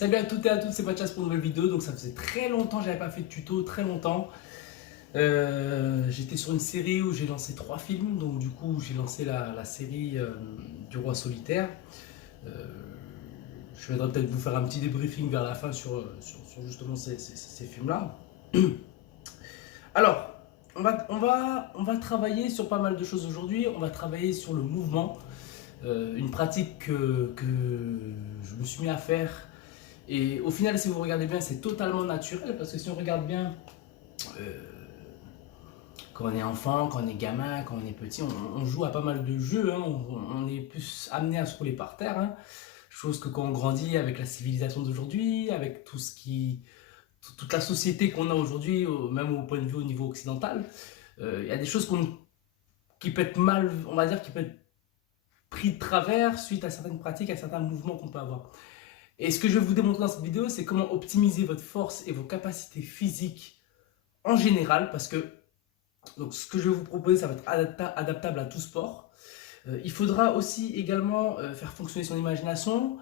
Salut à toutes et à tous, c'est Mathias pour une nouvelle vidéo. Donc ça faisait très longtemps que j'avais pas fait de tuto, très longtemps. J'étais sur une série où j'ai lancé 3 films. Donc du coup j'ai lancé la série du roi solitaire. Euh, je viendrai peut-être vous faire un petit débriefing vers la fin sur justement ces films-là. Alors, on va travailler sur pas mal de choses aujourd'hui. On va travailler sur le mouvement. Une pratique que je me suis mis à faire. Et au final, si vous regardez bien, c'est totalement naturel parce que si on regarde bien, euh, quand on est enfant, quand on est gamin, quand on est petit, on joue à pas mal de jeux. Hein, on est plus amené à se rouler par terre. Hein, chose que quand on grandit avec la civilisation d'aujourd'hui, avec toute la société qu'on a aujourd'hui, même au point de vue au niveau occidental, il y a des choses qui peuvent être mal, on va dire, qui peuvent être pris de travers suite à certaines pratiques, à certains mouvements qu'on peut avoir. Et ce que je vais vous démontrer dans cette vidéo, c'est comment optimiser votre force et vos capacités physiques en général, parce que donc, ce que je vais vous proposer, ça va être adaptable à tout sport. Il faudra aussi également faire fonctionner son imagination.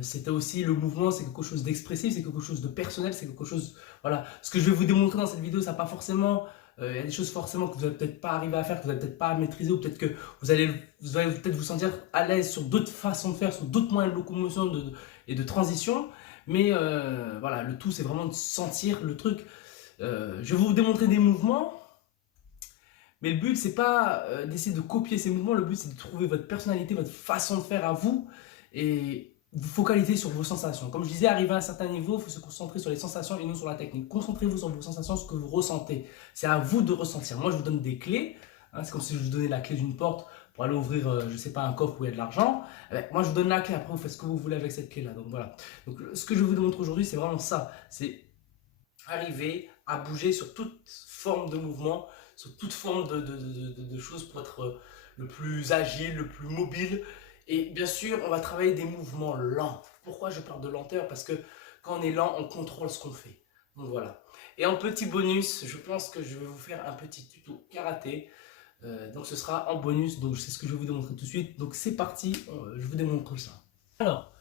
C'est aussi le mouvement, c'est quelque chose d'expressif, c'est quelque chose de personnel, c'est quelque chose... Voilà, ce que je vais vous démontrer dans cette vidéo, ça n'a pas forcément... Il y a des choses forcément que vous n'allez peut-être pas arriver à faire, que vous n'allez peut-être pas maîtriser, ou peut-être que vous allez peut-être vous sentir à l'aise sur d'autres façons de faire, sur d'autres moyens de locomotion et de transition. Mais voilà, le tout, c'est vraiment de sentir le truc. Je vais vous démontrer des mouvements. Mais le but, c'est pas d'essayer de copier ces mouvements, le but, c'est de trouver votre personnalité, votre façon de faire à vous et vous focaliser sur vos sensations. Comme je disais, arriver à un certain niveau, il faut se concentrer sur les sensations et non sur la technique. Concentrez-vous sur vos sensations, ce que vous ressentez. C'est à vous de ressentir. Moi, je vous donne des clés. Hein, c'est comme si je vous donnais la clé d'une porte pour aller ouvrir, je sais pas, un coffre où il y a de l'argent. Moi, je vous donne la clé. Après, vous faites ce que vous voulez avec cette clé-là. Donc voilà. Donc, ce que je vous démontre aujourd'hui, c'est vraiment ça. C'est arriver à bouger sur toute forme de mouvement, sur toute forme de choses pour être le plus agile, le plus mobile. Et bien sûr, on va travailler des mouvements lents. Pourquoi je parle de lenteur? Parce que quand on est lent, on contrôle ce qu'on fait. Donc voilà. Et en petit bonus, je pense que je vais vous faire un petit tuto karaté. Donc ce sera en bonus, donc c'est ce que je vais vous démontrer tout de suite. Donc c'est parti, je vous démontre ça. Alors,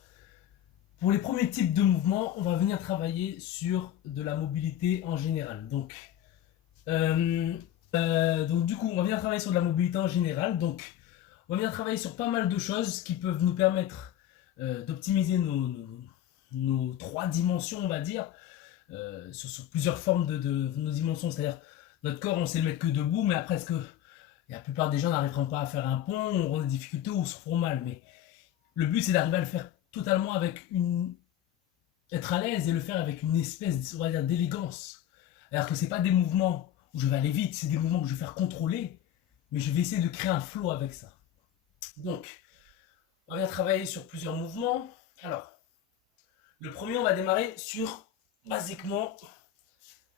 pour les premiers types de mouvements, on va venir travailler sur de la mobilité en général. Donc du coup, on va venir travailler sur de la mobilité en général. Donc, on va venir travailler sur pas mal de choses qui peuvent nous permettre d'optimiser nos 3 dimensions, on va dire, sur plusieurs formes de nos dimensions. C'est-à-dire, notre corps, on sait le mettre que debout, mais après, est-ce que la plupart des gens n'arriveront pas à faire un pont, auront des difficultés ou se feront mal. Mais le but, c'est d'arriver à le faire totalement être à l'aise et le faire avec une espèce, on va dire, d'élégance. Alors que c'est pas des mouvements où je vais aller vite, c'est des mouvements que je vais faire contrôler, mais je vais essayer de créer un flow avec ça. Donc, on va travailler sur plusieurs mouvements. Alors, le premier, on va démarrer sur, basiquement,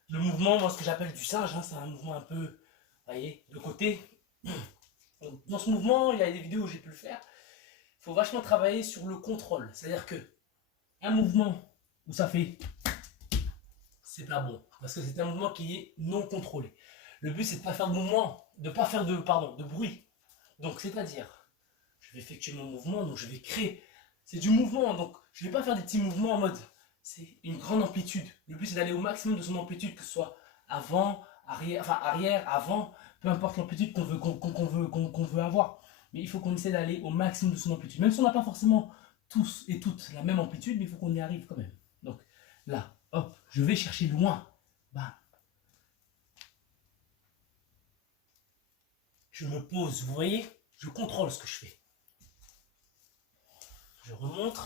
le mouvement, moi, ce que j'appelle du singe. Hein, c'est un mouvement un peu, vous voyez, de côté. Donc, dans ce mouvement, il y a des vidéos où j'ai pu le faire. Il faut vachement travailler sur le contrôle. C'est-à-dire que un mouvement où ça fait, c'est pas bon. Parce que c'est un mouvement qui est non contrôlé. Le but, c'est de ne pas faire de mouvement, de pas faire de bruit. Donc, c'est-à-dire, je vais effectuer mon mouvement, donc je vais créer. C'est du mouvement, donc je ne vais pas faire des petits mouvements en mode, c'est une grande amplitude. Le but, c'est d'aller au maximum de son amplitude, que ce soit avant, arrière, avant, peu importe l'amplitude qu'on veut avoir. Mais il faut qu'on essaie d'aller au maximum de son amplitude. Même si on n'a pas forcément tous et toutes la même amplitude, mais il faut qu'on y arrive quand même. Donc là, hop, je vais chercher loin. Bam. Je me pose, vous voyez, je contrôle ce que je fais. Je remonte.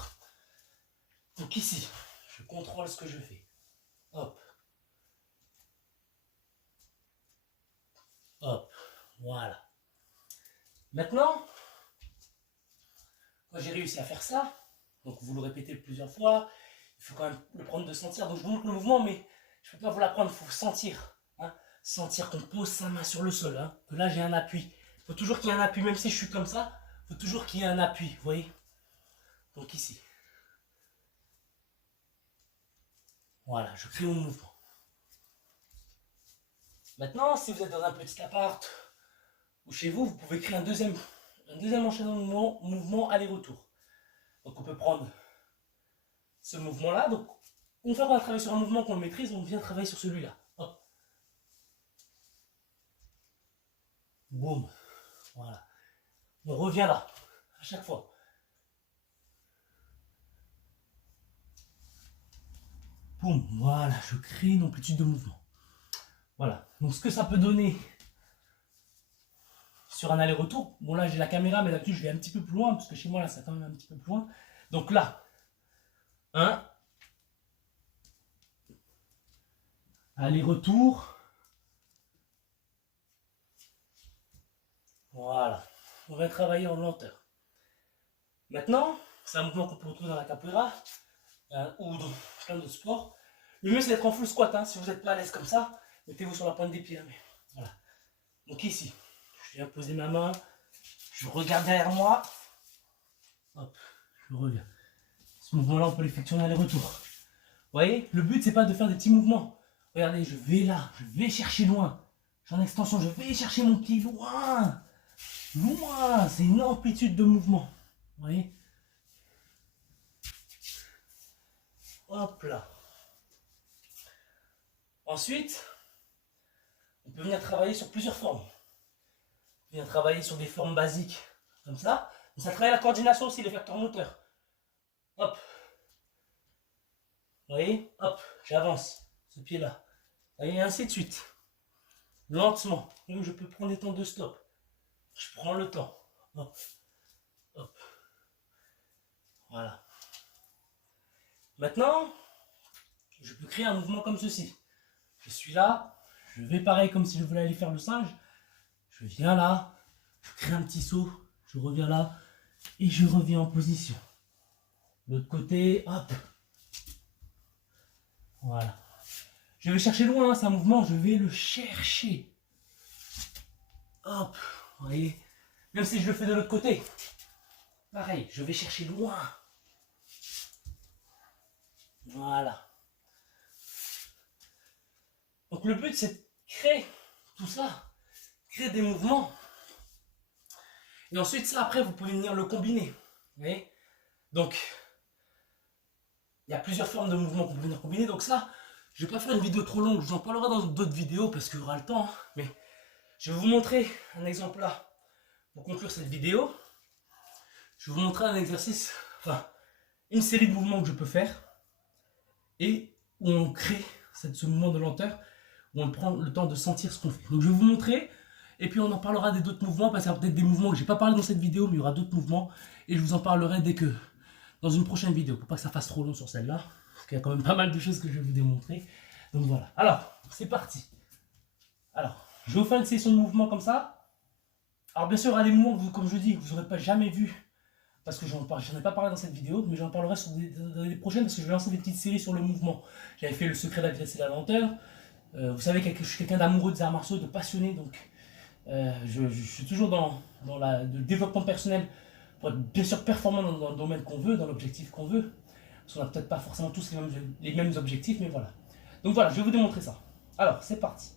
Donc ici, je contrôle ce que je fais. Hop. Hop. Voilà. Maintenant, quand j'ai réussi à faire ça, donc vous le répétez plusieurs fois, il faut quand même le prendre de sentir. Donc je vous montre le mouvement, mais je ne peux pas vous l'apprendre, il faut sentir. Hein. Sentir qu'on pose sa main sur le sol. Hein. Que là j'ai un appui. Il faut toujours qu'il y ait un appui, même si je suis comme ça, il faut toujours qu'il y ait un appui, vous voyez. Donc ici. Voilà, je crée mon mouvement. Maintenant, si vous êtes dans un petit appart ou chez vous, vous pouvez créer un deuxième enchaînement de mouvement aller-retour. Donc on peut prendre ce mouvement-là. Donc, une fois qu'on a travaillé sur un mouvement, qu'on le maîtrise, on vient travailler sur celui-là. Hop. Boum. Voilà. On revient là, à chaque fois. Boum. Voilà, je crée une amplitude de mouvement. Voilà. Donc, ce que ça peut donner sur un aller-retour. Bon, là, j'ai la caméra, mais d'habitude, je vais un petit peu plus loin, parce que chez moi, là, c'est quand même un petit peu plus loin. Donc là, 1, aller-retour. Voilà. On va travailler en lenteur. Maintenant, c'est un mouvement qu'on peut retrouver dans la capoeira ou dans plein d'autres sports. Le mieux, c'est d'être en full squat. Hein. Si vous n'êtes pas à l'aise comme ça, mettez-vous sur la pointe des pieds. Hein, mais voilà. Donc ici, je viens poser ma main. Je regarde derrière moi. Hop, je reviens. Ce mouvement-là, on peut l'effectuer en aller-retour. Vous voyez, le but, c'est pas de faire des petits mouvements. Regardez, je vais là, je vais chercher loin. J'ai en extension, je vais chercher mon pied loin. Loin, c'est une amplitude de mouvement. Vous voyez? Hop là. Ensuite, on peut venir travailler sur plusieurs formes. On peut venir travailler sur des formes basiques, comme ça. Mais ça travaille la coordination aussi, les facteurs moteurs. Hop. Vous voyez? Hop, j'avance. Ce pied-là. Et ainsi de suite. Lentement. Même je peux prendre des temps de stop. Je prends le temps. Hop. Hop. Voilà. Maintenant, je peux créer un mouvement comme ceci. Je suis là. Je vais pareil comme si je voulais aller faire le singe. Je viens là. Je crée un petit saut. Je reviens là. Et je reviens en position. L'autre côté, hop. Voilà. Je vais chercher loin, hein, c'est un mouvement, je vais le chercher. Hop, vous voyez. Même si je le fais de l'autre côté. Pareil, je vais chercher loin. Voilà. Donc le but, c'est de créer tout ça. Créer des mouvements. Et ensuite, ça, après, vous pouvez venir le combiner. Vous voyez. Donc, il y a plusieurs formes de mouvements qu'on peut venir combiner. Donc ça, je ne vais pas faire une vidéo trop longue. Je vous en parlerai dans d'autres vidéos parce qu'il y aura le temps. Mais je vais vous montrer un exemple là pour conclure cette vidéo. Je vais vous montrer un exercice, enfin, une série de mouvements que je peux faire et où on crée ce mouvement de lenteur, où on prend le temps de sentir ce qu'on fait. Donc je vais vous montrer et puis on en parlera des d'autres mouvements parce qu'il y a peut-être des mouvements que je n'ai pas parlé dans cette vidéo, mais il y aura d'autres mouvements et je vous en parlerai dans une prochaine vidéo pour pas que ça fasse trop long sur celle-là. Parce qu'il y a quand même pas mal de choses que je vais vous démontrer. Donc voilà. Alors, c'est parti. Alors, je vais vous faire une session de mouvements comme ça. Alors bien sûr, il y aura des mouvements que vous, comme je dis, que vous n'aurez pas jamais vu. Parce que j'en ai pas parlé dans cette vidéo, mais j'en parlerai dans les prochaines parce que je vais lancer des petites séries sur le mouvement. J'avais fait le secret de la vitesse et la lenteur. Vous savez que je suis quelqu'un d'amoureux des arts martiaux, de passionné. Donc, je suis toujours dans le développement personnel pour être bien sûr performant dans le domaine qu'on veut, dans l'objectif qu'on veut. Parce qu'on n'a peut-être pas forcément tous les mêmes objectifs, mais voilà. Donc voilà, je vais vous démontrer ça. Alors, c'est parti.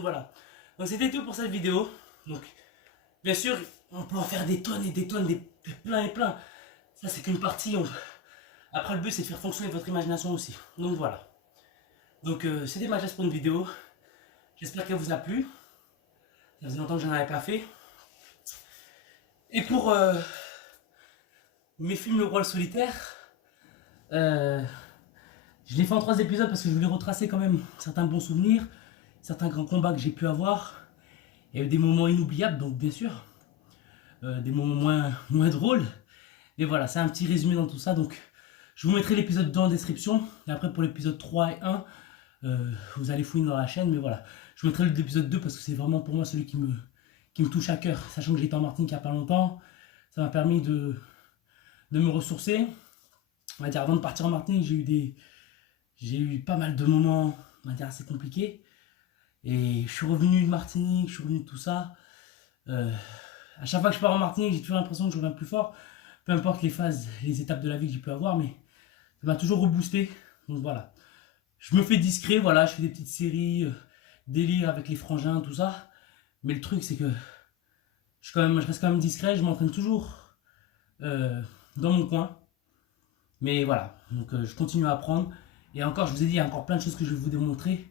Voilà, donc c'était tout pour cette vidéo. Donc bien sûr on peut en faire des tonnes et des tonnes, plein et plein. Ça, c'est qu'une partie. Après, le but, c'est de faire fonctionner votre imagination aussi. Donc voilà. Donc, c'était ma geste pour une vidéo. J'espère qu'elle vous a plu. Ça faisait longtemps que je n'en avais pas fait. Et pour mes films Le Roi le Solitaire, je l'ai fait en 3 épisodes parce que je voulais retracer quand même certains bons souvenirs, certains grands combats que j'ai pu avoir. Il y a eu des moments inoubliables, donc bien sûr, des moments moins drôles. Et voilà, c'est un petit résumé dans tout ça. Donc, je vous mettrai l'épisode 2 en description. Et après, pour l'épisode 3 et 1, vous allez fouiller dans la chaîne. Mais voilà, je vous mettrai l'épisode 2 parce que c'est vraiment pour moi celui qui me touche à cœur. Sachant que j'étais en Martinique il n'y a pas longtemps, ça m'a permis de me ressourcer. On va dire, avant de partir en Martinique, j'ai eu pas mal de moments, on va dire, assez compliqués. Et je suis revenu de Martinique, je suis revenu de tout ça. À chaque fois que je pars en Martinique, j'ai toujours l'impression que je reviens plus fort. Peu importe les phases, les étapes de la vie que j'ai pu avoir, mais ça m'a toujours reboosté. Donc voilà. Je me fais discret, voilà, je fais des petites séries, délire avec les frangins, tout ça. Mais le truc, c'est que je reste quand même discret, je m'entraîne toujours dans mon coin. Mais voilà, donc je continue à apprendre. Et encore, je vous ai dit, il y a encore plein de choses que je vais vous démontrer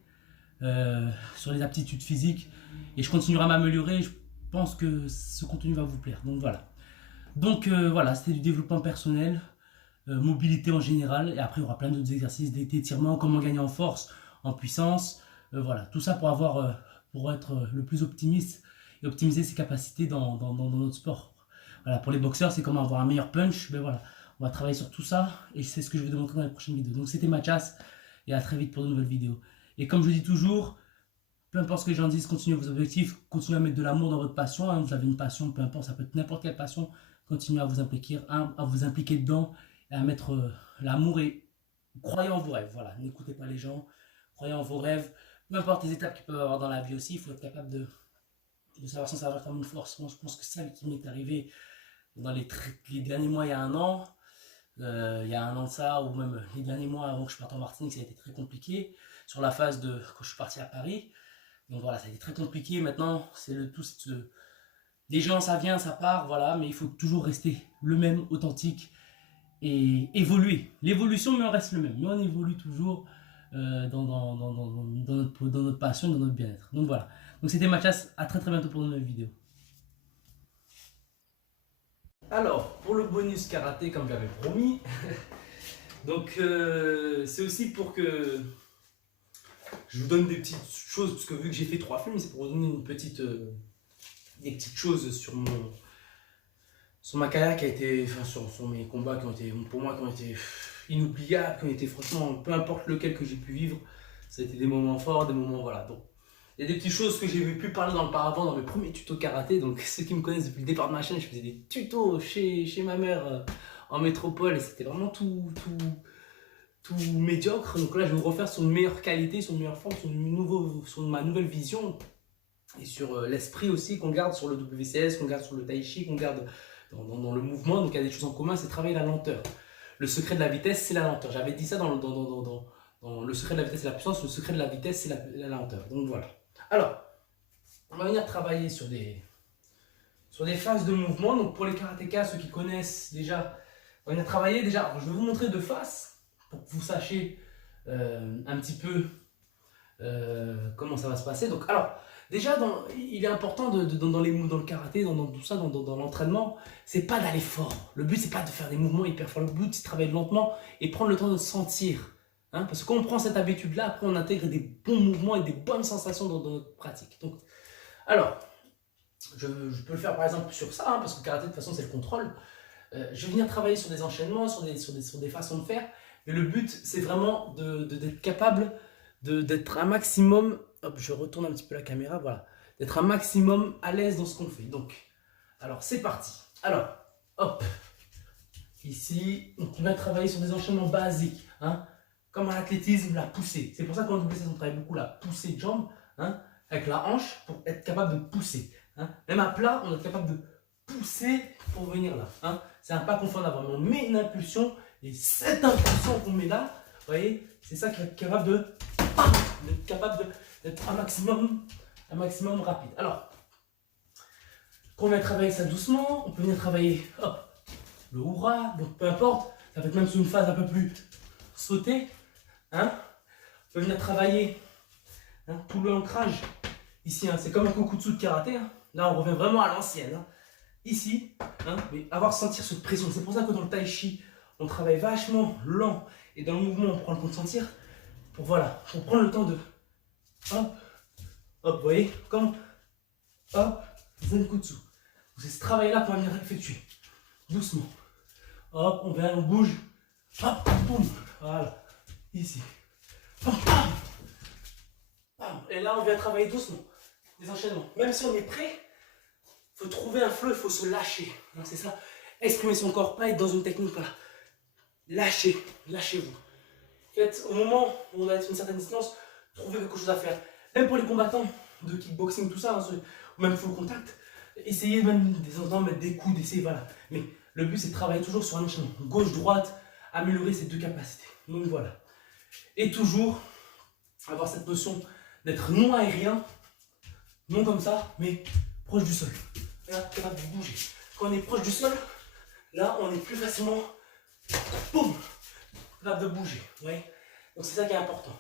sur les aptitudes physiques. Et je continuerai à m'améliorer. Je pense que ce contenu va vous plaire. Donc voilà. Donc voilà, c'était du développement personnel, mobilité en général. Et après, il y aura plein d'autres exercices, des étirements, comment gagner en force, en puissance. Voilà, tout ça pour être le plus optimiste et optimiser ses capacités dans notre sport. Voilà, pour les boxeurs, c'est comment avoir un meilleur punch. Mais voilà, on va travailler sur tout ça et c'est ce que je vais vous démontrer dans les prochaines vidéos. Donc c'était Mathias et à très vite pour de nouvelles vidéos. Et comme je dis toujours, peu importe ce que les gens disent, continuez vos objectifs, continuez à mettre de l'amour dans votre passion. Hein. Vous avez une passion, peu importe, ça peut être n'importe quelle passion. Continuez à vous impliquer dedans et à mettre l'amour et croyez en vos rêves. Voilà, n'écoutez pas les gens, croyez en vos rêves. Peu importe les étapes qu'ils peuvent avoir dans la vie aussi, il faut être capable de savoir s'en servir comme une force. Moi, je pense que c'est ça qui m'est arrivé dans les derniers mois, il y a un an. Il y a un an de ça, ou même les derniers mois avant que je parte en Martinique, ça a été très compliqué. Sur la phase de quand je suis parti à Paris. Donc voilà, ça a été très compliqué. Maintenant, c'est le tout. Des gens, ça vient, ça part, voilà. Mais il faut toujours rester le même, authentique et évoluer. L'évolution, mais on reste le même. Mais on évolue toujours dans notre passion, dans notre bien-être. Donc voilà. Donc c'était Mathias. À très bientôt pour une nouvelle vidéo. Alors, pour le bonus karaté, comme j'avais promis, donc c'est aussi pour que je vous donne des petites choses, parce que vu que j'ai fait 3 films, c'est pour vous donner des petites choses sur ma carrière qui a été, enfin sur mes combats qui ont été, pour moi, qui ont été inoubliables, qui ont été franchement, peu importe lequel que j'ai pu vivre, ça a été des moments forts, des moments, voilà. Donc, il y a des petites choses que j'ai pu parler dans le paravent, dans mes premiers tutos karaté. Donc ceux qui me connaissent depuis le départ de ma chaîne, je faisais des tutos chez ma mère en métropole et c'était vraiment tout médiocre. Donc là, je vais vous refaire sur une meilleure qualité, sur une meilleure forme, sur ma nouvelle vision et sur l'esprit aussi qu'on garde sur le WCS, qu'on garde sur le Tai Chi, qu'on garde dans le mouvement. Donc il y a des choses en commun, c'est travailler la lenteur. Le secret de la vitesse, c'est la lenteur. J'avais dit ça dans le secret de la vitesse, c'est la puissance. Le secret de la vitesse, c'est la lenteur. Donc voilà. Alors, on va venir travailler sur des phases de mouvement. Donc pour les karatékas, ceux qui connaissent déjà, on va venir travailler déjà. Alors, je vais vous montrer de face pour que vous sachiez un petit peu comment ça va se passer. Donc alors, déjà, il est important dans le karaté, dans tout ça, dans l'entraînement, c'est pas d'aller fort. Le but, c'est pas de faire des mouvements hyper forts. Le but, c'est de travailler lentement et prendre le temps de sentir. Hein, parce que quand on prend cette habitude-là, après on intègre des bons mouvements et des bonnes sensations dans notre pratique. Donc, alors, je peux le faire par exemple sur ça, hein, parce que le karaté de toute façon c'est le contrôle. Je vais venir travailler sur des enchaînements, sur des façons de faire. Mais le but c'est vraiment d'être capable d'être un maximum, hop, je retourne un petit peu la caméra, voilà, d'être un maximum à l'aise dans ce qu'on fait. Donc, alors c'est parti. Alors, hop, ici, on va travailler sur des enchaînements basiques, hein. Comme en athlétisme, la poussée. C'est pour ça qu'en WC, on travaille beaucoup la poussée de jambe, hein, avec la hanche, pour être capable de pousser. Hein. Même à plat, on est capable de pousser pour venir là. Hein. C'est un pas qu'on fait en avant. Mais on met une impulsion, et cette impulsion qu'on met là, vous voyez, c'est ça qui est capable d'être un maximum rapide. Alors, Quand on vient travailler ça doucement, on peut venir travailler hop, le hurrah, donc peu importe, ça peut être même sur une phase un peu plus sautée. Hein. On peut venir travailler tout le ancrage. Ici, c'est comme un kokutsu de karaté. Là, on revient vraiment à l'ancienne. Ici, mais avoir sentir cette pression. C'est pour ça que dans le tai chi, on travaille vachement lent. Et dans le mouvement, on prend le temps de sentir. Pour prendre le temps de hop, hop, vous voyez, comme hop, zenkutsu. C'est ce travail-là qu'on va venir effectuer. Doucement. Hop, on vient, on bouge. Hop, boum. Voilà. Ici. Hop, bam. Bam. Et là, on vient travailler doucement. Des enchaînements. Même si on est prêt, il faut trouver un flow, il faut se lâcher. C'est ça. Exprimer son corps, pas être dans une technique. Voilà. Lâchez. Lâchez-vous. Faites, au moment où on a une certaine distance, trouvez quelque chose à faire. Même pour les combattants de kickboxing, tout ça, ou même full contact, essayez même des temps mettre des coups, d'essayer, voilà. Mais le but, c'est de travailler toujours sur un enchaînement. Gauche-droite, améliorer ces deux capacités. Donc voilà. Et toujours avoir cette notion d'être non aérien, non comme ça, mais proche du sol. Là, capable de bouger. Quand on est proche du sol, là, on est plus facilement, boum, capable de bouger. Vous voyez. Donc c'est ça qui est important.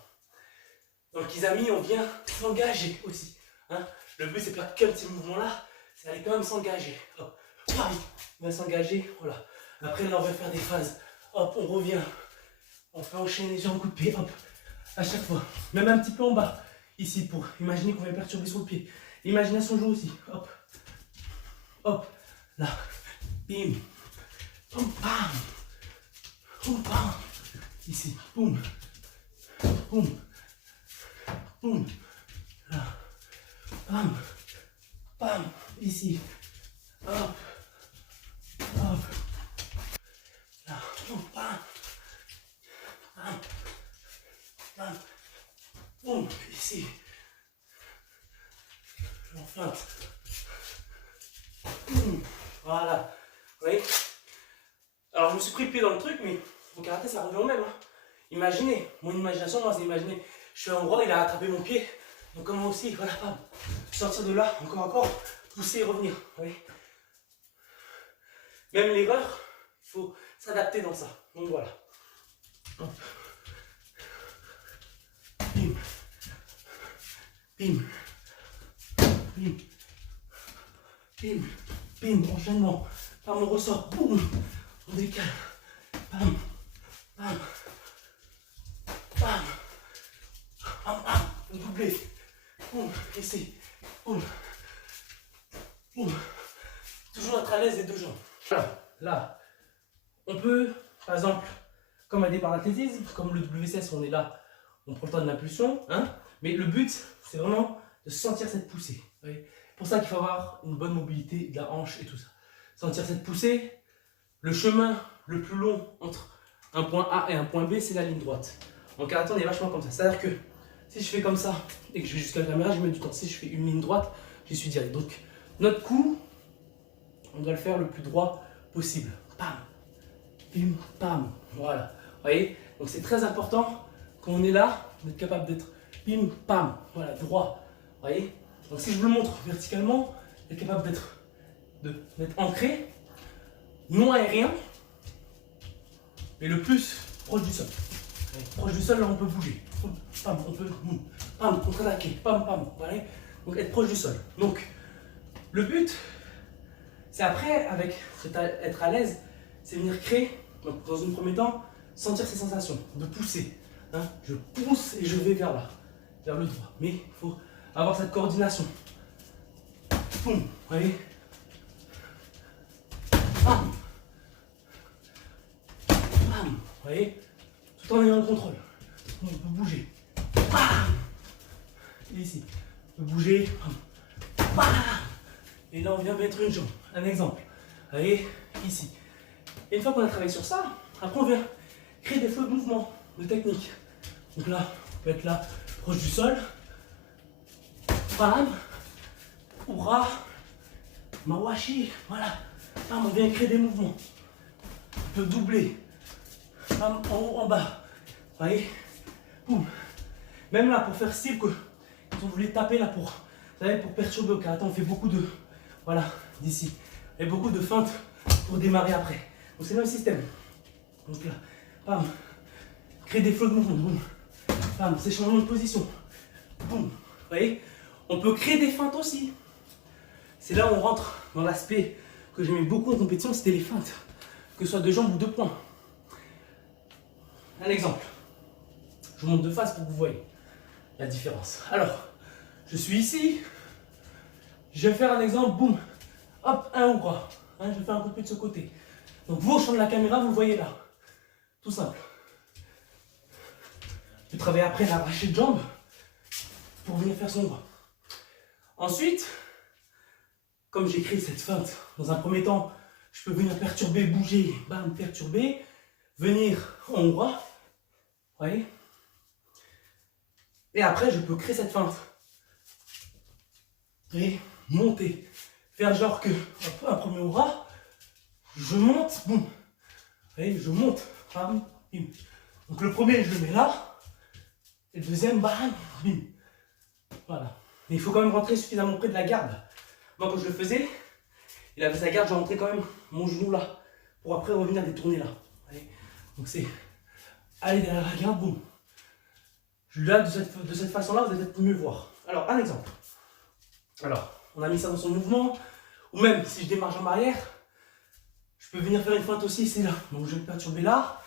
Donc les amis, on vient s'engager aussi. Le but, c'est pas que ces mouvements-là, c'est aller quand même s'engager. Hop, on va s'engager, voilà. Après, là, on va faire des phases. Hop, on revient. On fait enchaîner sur un coup de pied, hop, à chaque fois. Même un petit peu en bas, ici, pour imaginer qu'on va perturber sur le pied. L'imagination joue aussi. Hop, hop, là, bim, boum, bam, boum, bam. Ici, boum, boum, boum, là, bam, bam, ici, hop, hop, là, boum, bam, bam, bam, boum, ici, enfin, boum, voilà, vous voyez. Alors je me suis pris le pied dans le truc, mais au karaté ça revient au même. Imaginez, mon imagination, moi c'est imaginer, je suis un roi, il a attrapé mon pied, donc comme moi aussi, voilà, bam, sortir de là, encore, pousser et revenir, vous voyez. Même l'erreur, il faut s'adapter dans ça, donc voilà. Hop. Bim, bim, bim, bim, bim, enchaînement, bam, on ressort, boum, on décale, bam, bam, bam, bam, bam, on doublé, boum, ici, boum, boum, toujours être à l'aise les deux jambes. Là, on peut, par exemple, comme un départ d'athlétisme, comme le WCS, on est là, on prend le temps de l'impulsion, mais le but, c'est vraiment de sentir cette poussée. C'est pour ça qu'il faut avoir une bonne mobilité de la hanche et tout ça. Sentir cette poussée, le chemin le plus long entre un point A et un point B, c'est la ligne droite. En karaté, on est vachement comme ça. C'est-à-dire que si je fais comme ça et que je vais jusqu'à la caméra, je mets du temps. Si je fais une ligne droite, j'y suis direct. Donc, notre coup, on doit le faire le plus droit possible. Pam, bim, pam. Voilà. Vous voyez? Donc, c'est très important quand on est là, d'être capable d'être bim, pam. Voilà, droit. Vous voyez? Donc, si je vous le montre verticalement, d'être capable d'être ancré, non aérien, mais le plus proche du sol. Proche du sol, là, on peut bouger. Pam, on peut pam, contre-attaquer. Pam, pam. Voilà. Donc, être proche du sol. Donc, le but, c'est après, avec être à l'aise, c'est venir créer, donc, dans un premier temps, sentir ces sensations, de pousser. Je pousse et je vais vers là, vers le droit. Mais il faut avoir cette coordination. Boum, vous voyez. Bam. Bam, vous voyez. Tout en ayant le contrôle. On peut bouger. Bam. Et ici, on peut bouger. Bam. Et là, on vient mettre une jambe. Un exemple. Vous voyez, ici. Et une fois qu'on a travaillé sur ça, après on vient créer des flots de mouvement, de technique. Donc là, on peut être là, proche du sol. Bam. Hurrah. Mawashi. Voilà. Bam, on vient créer des mouvements. On peut doubler. Bam, en haut, en bas. Vous voyez. Boum. Même là, pour faire style que quand on voulait taper là pour, vous savez, pour perturber au karaté, on fait beaucoup de, voilà, d'ici. Et beaucoup de feintes pour démarrer après. Donc c'est le même système. Donc là, bam, créer des flots de mouvement, boum, bam, c'est changement de position, boum. Vous voyez, on peut créer des feintes aussi. C'est là où on rentre dans l'aspect que j'aimais beaucoup en compétition, c'était les feintes, que ce soit de jambes ou de poings. Un exemple, je vous montre de face pour que vous voyez la différence. Alors, je suis ici, je vais faire un exemple, boum, hop, un ou bras, hein, je vais faire un coup de pied de ce côté. Donc vous, au champ de la caméra, vous le voyez là, tout simple. Je vais travailler après l'arraché de jambe pour venir faire son bras. Ensuite, comme j'ai créé cette feinte, dans un premier temps, je peux venir perturber, bouger, bam, perturber, venir en bras, vous voyez. Et après, je peux créer cette feinte. Et monter. Faire genre que, hop, un premier bras, je monte, boum. Vous voyez, je monte, bam, bim. Donc le premier, je le mets là. Et le deuxième, bam, bim. Voilà. Mais il faut quand même rentrer suffisamment près de la garde. Moi, quand je le faisais, il avait sa garde, je rentrais quand même mon genou là. Pour après revenir détourner là. Vous voyez. Donc c'est aller derrière la garde, boum. Là, de cette façon-là, vous allez peut-être mieux voir. Alors, un exemple. Alors, on a mis ça dans son mouvement. Ou même, si je démarre en arrière, je peux venir faire une feinte aussi, c'est là. Donc, je vais perturber là.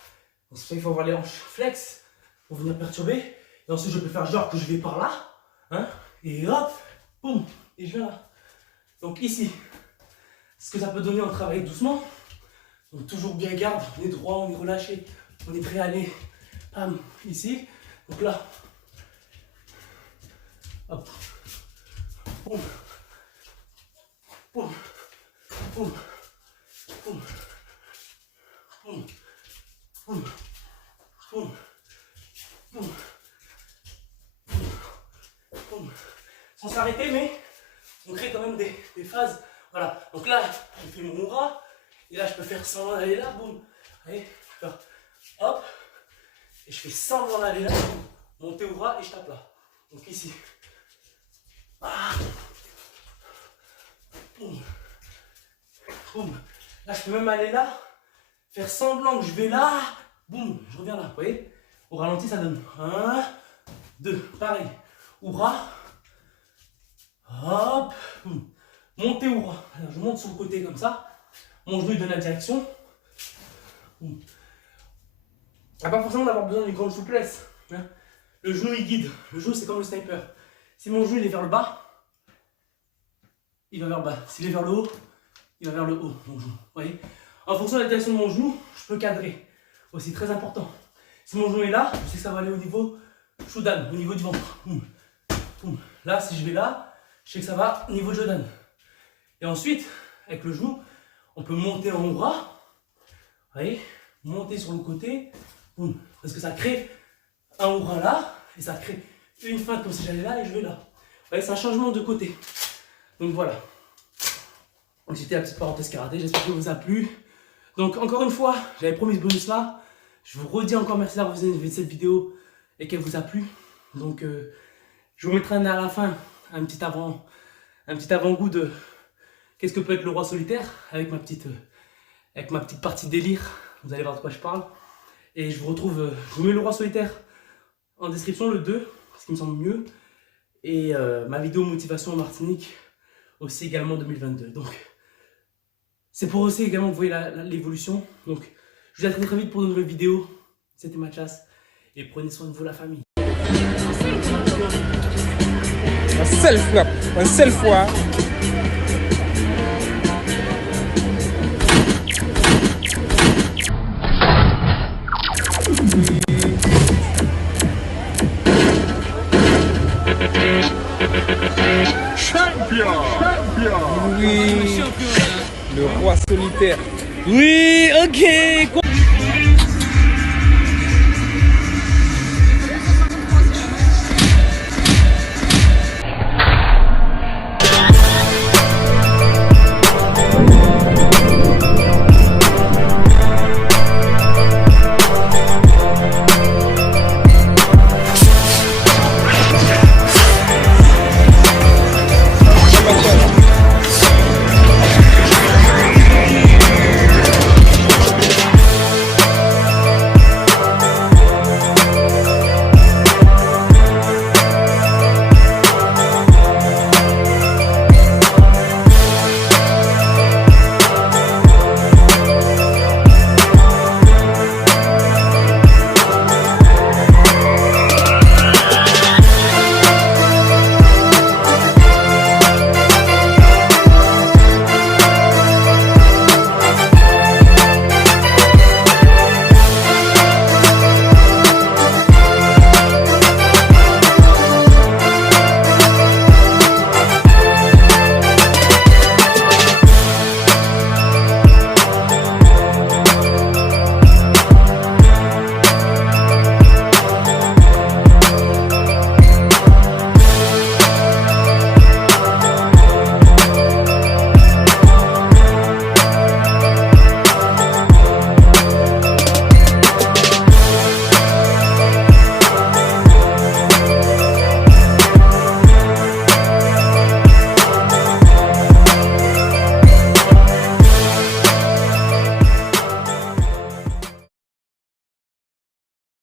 Donc, c'est pour ça qu'il faut avoir les hanches flex pour venir perturber. Et ensuite, je peux faire genre que je vais par là. Hein, et hop, boum, et je viens là. Donc, ici, ce que ça peut donner en travaillant doucement. Donc, toujours bien garde, on est droit, on est relâché. On est prêt à aller, bam, ici. Donc là, hop, boum, boum, boum, boum, boum, boum, boum, boum, boum. Sans s'arrêter, mais on crée quand même des phases. Voilà, donc là, je fais mon bras, et là, je peux faire semblant d'aller là, boum. Allez, je peux faire hop. Et je fais semblant d'aller là, monter au bras et je tape là. Donc ici. Ah. Boum. Boum. Là, je peux même aller là, faire semblant que je vais là. Boum, je reviens là. Vous voyez? Au ralenti, ça donne 1, 2. Pareil. Au bras. Hop. Boum. Monter au bras. Alors, je monte sur le côté comme ça. Mon genou donne la direction. Boum. Il n'y a pas forcément d'avoir besoin d'une grande souplesse. Hein. Le genou il guide. Le genou c'est comme le sniper. Si mon genou il est vers le bas, il va vers le bas. S'il est vers le haut, il va vers le haut. Mon genou. Vous voyez, en fonction de la direction de mon genou, je peux cadrer. Aussi très important. Si mon genou est là, je sais que ça va aller au niveau Shodan, au niveau du ventre. Boum. Boum. Là, si je vais là, je sais que ça va au niveau Shodan. Et ensuite, avec le genou, on peut monter en bras. Vous voyez, monter sur le côté. Boum. Parce que ça crée un bras là, et ça crée une feinte comme si j'allais là et je vais là. Vous voyez, c'est un changement de côté. Donc voilà. Donc c'était la petite parenthèse karaté, j'espère que ça vous a plu. Donc encore une fois, j'avais promis ce bonus là. Je vous redis encore merci d'avoir vu cette vidéo et qu'elle vous a plu. Donc je vous mettrai à la fin un petit avant-goût de qu'est-ce que peut être le roi solitaire avec ma petite partie délire. Vous allez voir de quoi je parle. Et je vous mets le roi solitaire en description, le 2, ce qui me semble mieux. Et ma vidéo motivation en Martinique, aussi également 2022. Donc, c'est pour aussi également que vous voyez l'évolution. Donc, je vous dis à très vite pour de nouvelles vidéos. C'était Mathias. Et prenez soin de vous, la famille. Un seul frappe, un seul fois. Champion! Oui! Le roi solitaire. Oui, ok.